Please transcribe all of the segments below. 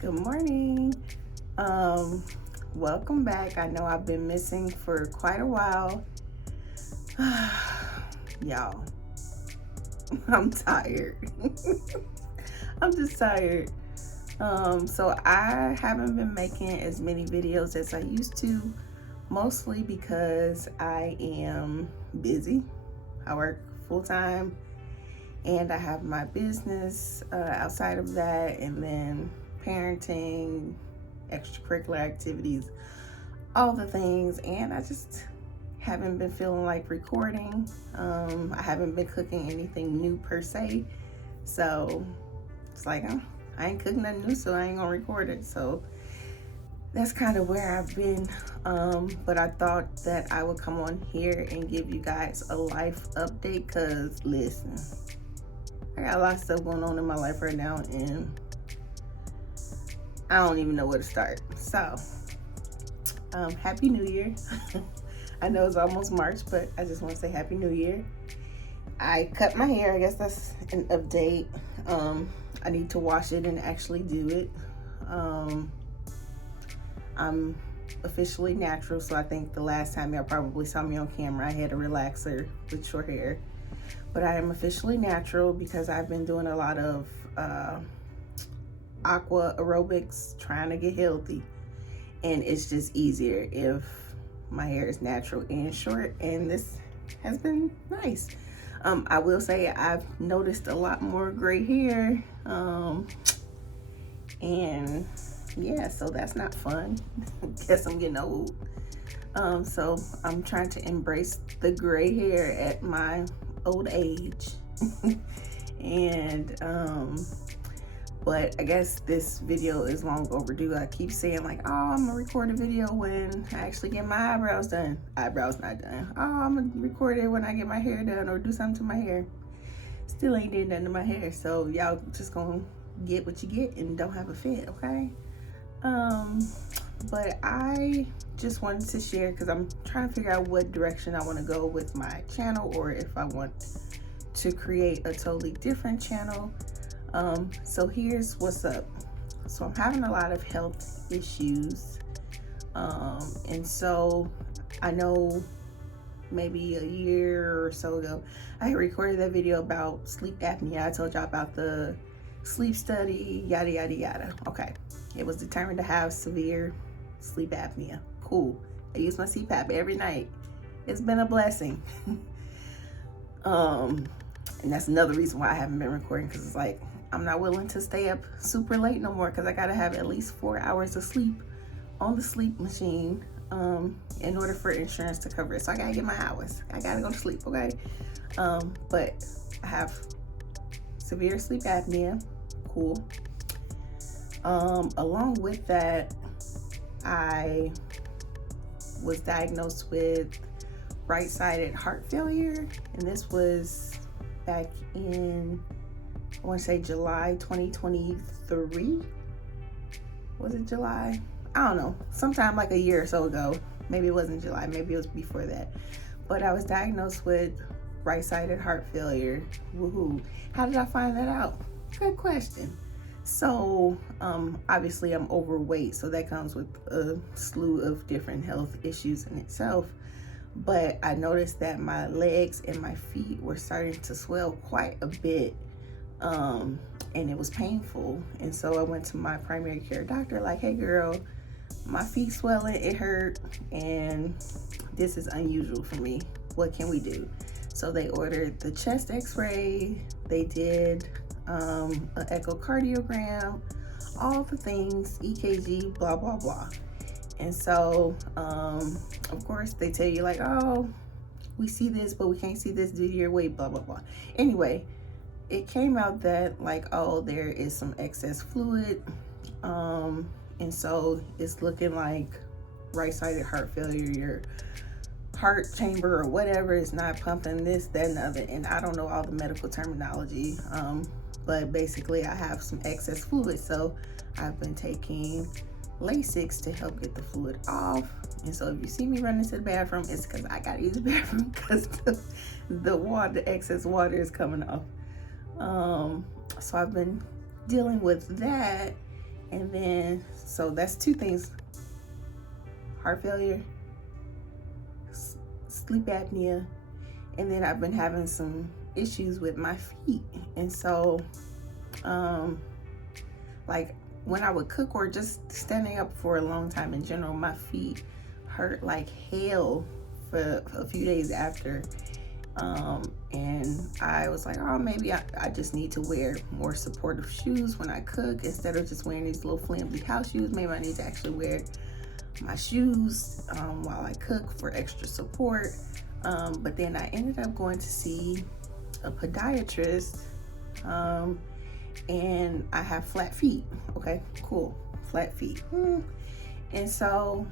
Good morning. Welcome back. I know I've been missing for quite a while. Y'all, I'm tired. I'm just tired. So I haven't been making as many videos as I used to, mostly because I am busy. I work full time and I have my business outside of that, and then parenting, extracurricular activities, all the things, and I just haven't been feeling like recording. I haven't been cooking anything new per se, so it's like I ain't cooking nothing new, so I ain't gonna record it. So that's kind of where I've been, but I thought that I would come on here and give you guys a life update, because listen, I got a lot of stuff going on in my life right now, and I don't even know where to start. So, Happy New Year. I know it's almost March, but I just want to say Happy New Year. I cut my hair. I guess that's an update. I need to wash it and actually do it. I'm officially natural, so I think the last time y'all probably saw me on camera, I had a relaxer with short hair. But I am officially natural because I've been doing a lot of aqua aerobics, trying to get healthy, and it's just easier if my hair is natural and short, and this has been nice. I will say I've noticed a lot more gray hair, and yeah, so that's not fun. Guess I'm getting old. So I'm trying to embrace the gray hair at my old age. And but I guess this video is long overdue. I keep saying like, oh, I'm gonna record a video when I actually get my eyebrows done. Eyebrows not done. Oh, I'm gonna record it when I get my hair done or do something to my hair. Still ain't did nothing to my hair, so y'all just gonna get what you get and don't have a fit, okay? But I just wanted to share, because I'm trying to figure out what direction I want to go with my channel, or if I want to create a totally different channel. So here's what's up. So I'm having a lot of health issues, and so I know maybe a year or so ago I recorded that video about sleep apnea. I told y'all about the sleep study, yada yada yada. Okay, it was determined to have severe sleep apnea. Cool. I use my CPAP every night. It's been a blessing. And that's another reason why I haven't been recording, because it's like I'm not willing to stay up super late no more, because I gotta have at least 4 hours of sleep on the sleep machine in order for insurance to cover it. So I gotta get my hours. I gotta go to sleep, okay? But I have severe sleep apnea. Cool. Along with that, I was diagnosed with right-sided heart failure, and this was back in, I want to say July 2023. Was it July? I don't know, sometime like a year or so ago. Maybe it wasn't July, maybe it was before that. But I was diagnosed with right-sided heart failure. Woohoo. How did I find that out? Good question. So obviously I'm overweight, so that comes with a slew of different health issues in itself. But I noticed that my legs and my feet were starting to swell quite a bit, and it was painful. And so I went to my primary care doctor like, hey girl, my feet swelling, it hurt, and this is unusual for me. What can we do? So they ordered the chest x-ray, they did an echocardiogram, all the things, EKG, blah, blah, blah. And so, of course, they tell you like, oh, we see this, but we can't see this due to your weight, blah, blah, blah. Anyway, it came out that like, oh, there is some excess fluid. And so it's looking like right-sided heart failure. Your heart chamber or whatever is not pumping this, that, and the other. And I don't know all the medical terminology, but basically I have some excess fluid. So I've been taking Lasix to help get the fluid off. And so if you see me running to the bathroom, it's because I gotta use the bathroom, because the excess water is coming off. So I've been dealing with that, And then, so that's two things: heart failure, sleep apnea, and then I've been having some issues with my feet. And so, like when I would cook or just standing up for a long time in general, my feet hurt like hell for a few days after. And I was like, oh, maybe I just need to wear more supportive shoes when I cook instead of just wearing these little flimsy house shoes. Maybe I need to actually wear my shoes while I cook for extra support. But then I ended up going to see a podiatrist, and I have flat feet. Okay, cool, flat feet. And so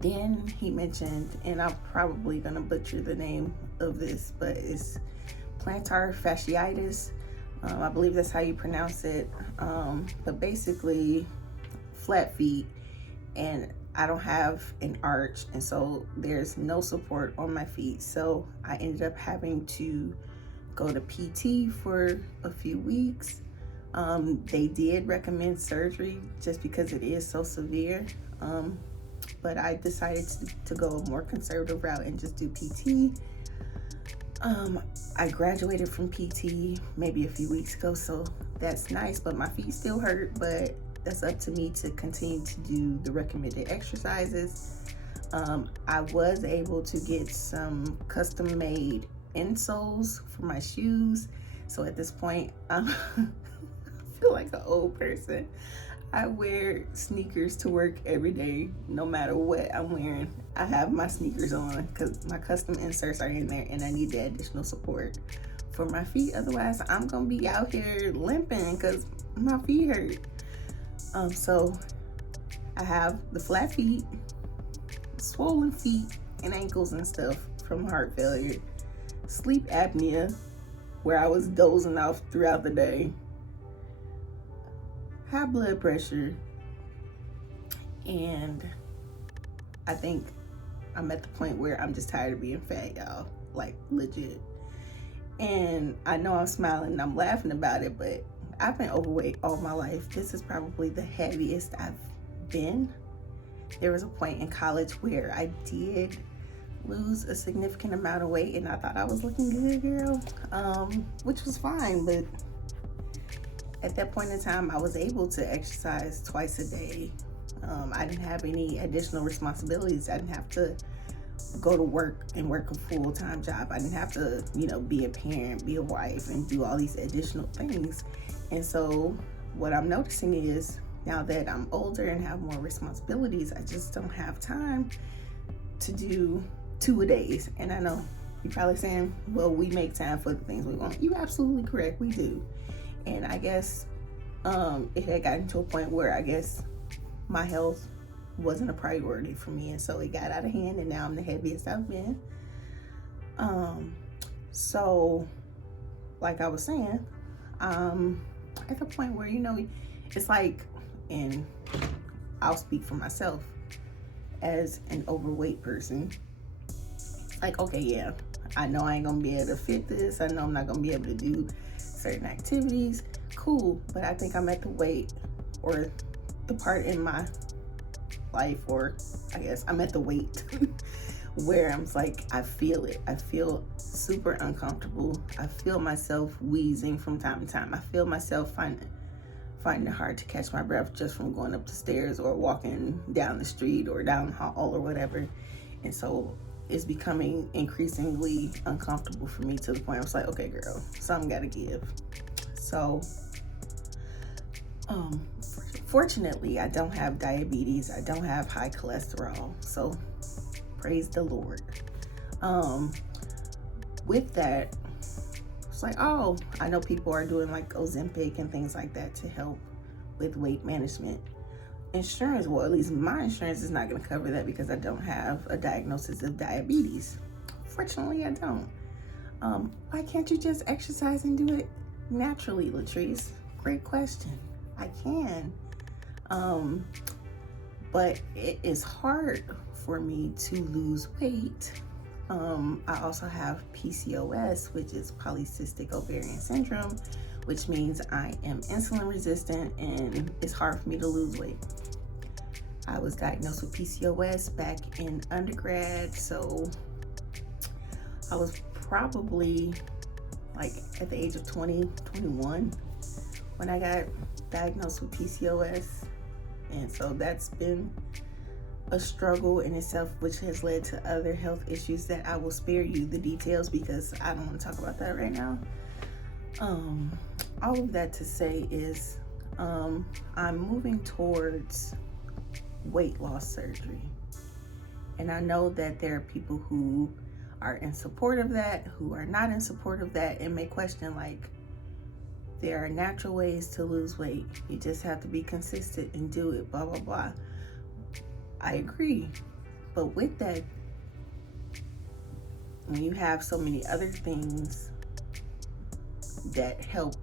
then he mentioned, and I'm probably gonna butcher the name of this, but it's plantar fasciitis. I believe that's how you pronounce it. But basically, flat feet, and I don't have an arch, and so there's no support on my feet. So I ended up having to go to PT for a few weeks. They did recommend surgery just because it is so severe. But I decided to go a more conservative route and just do PT. I graduated from PT maybe a few weeks ago, so that's nice, but my feet still hurt, but that's up to me to continue to do the recommended exercises. I was able to get some custom made insoles for my shoes. So at this point, I feel like an old person. I wear sneakers to work every day, no matter what I'm wearing. I have my sneakers on because my custom inserts are in there, and I need the additional support for my feet. Otherwise, I'm gonna be out here limping because my feet hurt. So I have the flat feet, swollen feet and ankles and stuff from heart failure, sleep apnea, where I was dozing off throughout the day, high blood pressure, and I think I'm at the point where I'm just tired of being fat, y'all, like legit. And I know I'm smiling and I'm laughing about it, but I've been overweight all my life. This is probably the heaviest I've been. There was a point in college where I did lose a significant amount of weight, and I thought I was looking good, girl, which was fine, but at that point in time, I was able to exercise twice a day. I didn't have any additional responsibilities. I didn't have to go to work and work a full-time job. I didn't have to, be a parent, be a wife, and do all these additional things. And so what I'm noticing is now that I'm older and have more responsibilities, I just don't have time to do 2 a days. And I know you're probably saying, well, we make time for the things we want. You're absolutely correct, we do. And I guess it had gotten to a point where I guess my health wasn't a priority for me, and so it got out of hand, and now I'm the heaviest I've been. So like I was saying, at the point where it's like, and I'll speak for myself as an overweight person, like, okay, yeah, I know I ain't gonna be able to fit this, I know I'm not gonna be able to do certain activities, cool, but I think I'm at the weight or the part in my life, or I guess I'm at the weight where I'm like, I feel it. I feel super uncomfortable. I feel myself wheezing from time to time. I feel myself finding it hard to catch my breath just from going up the stairs or walking down the street or down the hall or whatever. And so it's becoming increasingly uncomfortable for me to the point I was like, okay, girl, something gotta give. So fortunately, I don't have diabetes. I don't have high cholesterol. So praise the Lord. With that, it's like, oh, I know people are doing like Ozempic and things like that to help with weight management. Insurance, well, at least my insurance is not going to cover that because I don't have a diagnosis of diabetes. Fortunately, I don't. Why can't you just exercise and do it naturally, Latrice? Great question. I can. But it is hard for me to lose weight I also have PCOS, which is polycystic ovarian syndrome, which means I am insulin resistant and it's hard for me to lose weight. I was diagnosed with PCOS back in undergrad, so I was probably like at the age of 20, 21 when I got diagnosed with PCOS. And so that's been a struggle in itself, which has led to other health issues that I will spare you the details because I don't want to talk about that right now. All of that to say is I'm moving towards weight loss surgery. And I know that there are people who are in support of that, who are not in support of that, and may question, like, there are natural ways to lose weight. You just have to be consistent and do it, blah, blah, blah. I agree. But with that, when you have so many other things that help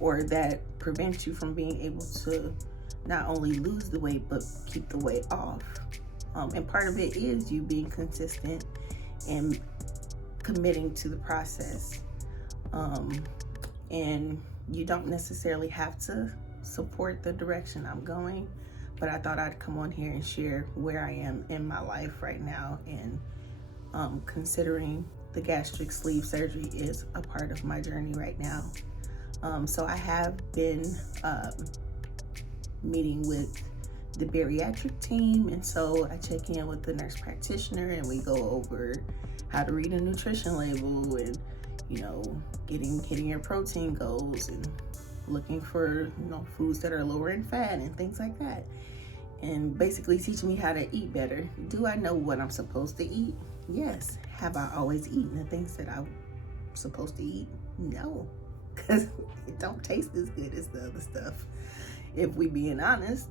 or that prevent you from being able to not only lose the weight, but keep the weight off. And part of it is you being consistent and committing to the process. And you don't necessarily have to support the direction I'm going, but I thought I'd come on here and share where I am in my life right now, and considering the gastric sleeve surgery is a part of my journey right now. So I have been meeting with the bariatric team, and so I check in with the nurse practitioner and we go over how to read a nutrition label and, you know, hitting your protein goals and looking for, you know, foods that are lower in fat and things like that, and basically teaching me how to eat better. Do I know what I'm supposed to eat? Yes. Have I always eaten the things that I'm supposed to eat? No, because it don't taste as good as the other stuff, if we being honest.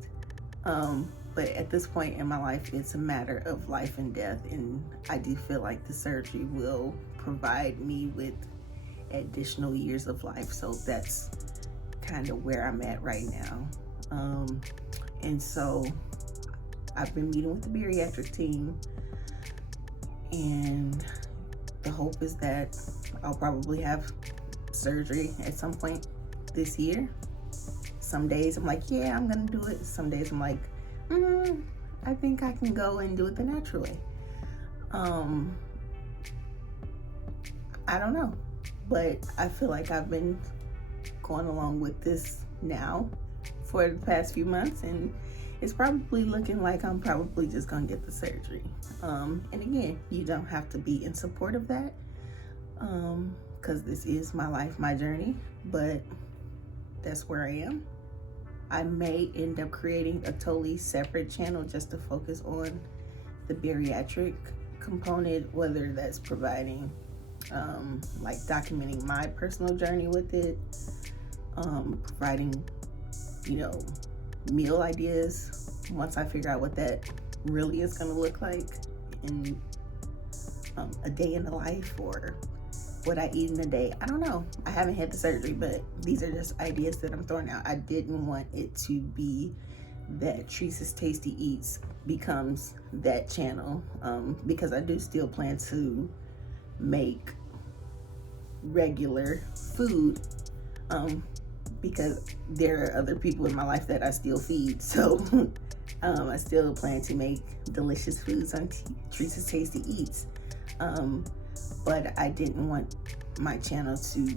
But at this point in my life, it's a matter of life and death, and I do feel like the surgery will provide me with additional years of life. So that's kind of where I'm at right now. And so I've been meeting with the bariatric team, and the hope is that I'll probably have surgery at some point this year. Some days I'm like, yeah, I'm gonna do it. Some days I'm like, I think I can go and do it the natural way. I don't know, but I feel like I've been going along with this now for the past few months, and it's probably looking like I'm probably just gonna get the surgery. And again, you don't have to be in support of that, because this is my life, my journey, but that's where I am. I may end up creating a totally separate channel just to focus on the bariatric component, whether that's providing like documenting my personal journey with it, providing, you know, meal ideas once I figure out what that really is going to look like in a day in the life, or what I eat in a day. I don't know. I haven't had the surgery, but these are just ideas that I'm throwing out. I didn't want it to be that TricesTastyEats becomes that channel, because I do still plan to make regular food, because there are other people in my life that I still feed. So I still plan to make delicious foods on TricesTastyEats. But I didn't want my channel to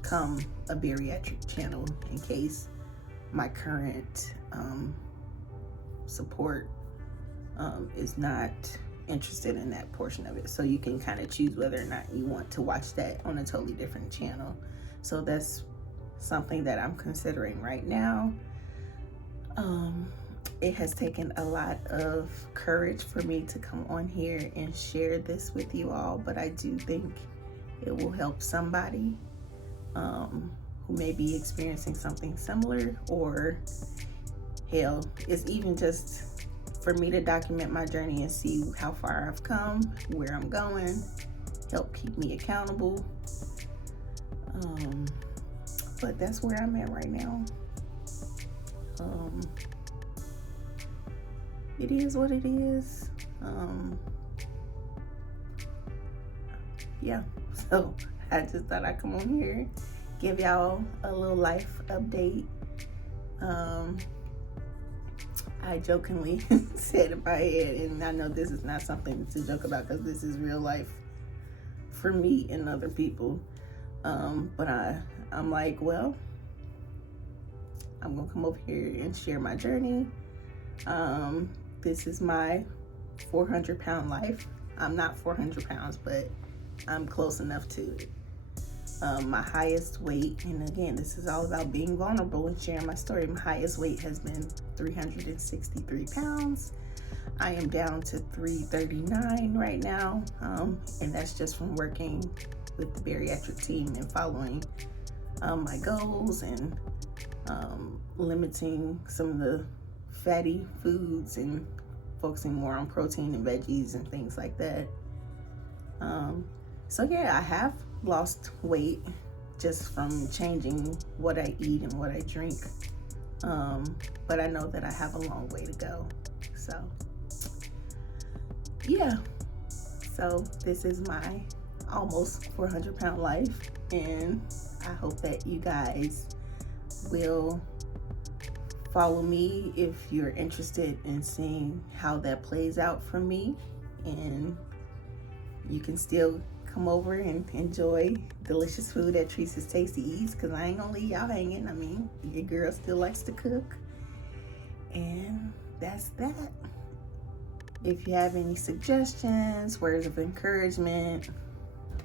become a bariatric channel in case my current support is not interested in that portion of it. So you can kind of choose whether or not you want to watch that on a totally different channel. So that's something that I'm considering right now. It has taken a lot of courage for me to come on here and share this with you all, but I do think it will help somebody who may be experiencing something similar, or hell, it's even just for me to document my journey and see how far I've come, where I'm going, help keep me accountable. But that's where I'm at right now. it is what it is. Yeah, so I just thought I'd come on here, give y'all a little life update. I jokingly said in my head, and I know this is not something to joke about because this is real life for me and other people. But I'm like, well, I'm gonna come over here and share my journey. This is my 400-pound life. I'm not 400 pounds, but I'm close enough to it. My highest weight, and again, this is all about being vulnerable and sharing my story. My highest weight has been 363 pounds. I am down to 339 right now, and that's just from working with the bariatric team and following my goals and limiting some of the fatty foods and focusing more on protein and veggies and things like that. So yeah, I have lost weight just from changing what I eat and what I drink. But I know that I have a long way to go. So yeah, so this is my almost 400-pound life, and I hope that you guys will follow me if you're interested in seeing how that plays out for me, and you can still come over and enjoy delicious food at TricesTastyEats, because I ain't gonna leave y'all hanging. I mean, your girl still likes to cook, and that's that. If you have any suggestions, words of encouragement,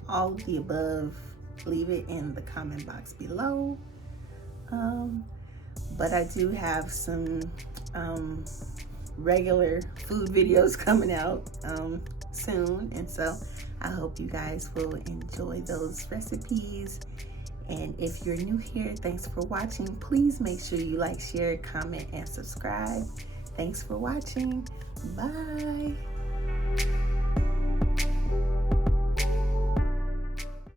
all of the above, leave it in the comment box below. But I do have some regular food videos coming out soon, and so I hope you guys will enjoy those recipes. And if you're new here, thanks for watching. Please make sure you like, share, comment, and subscribe. Thanks for watching. Bye.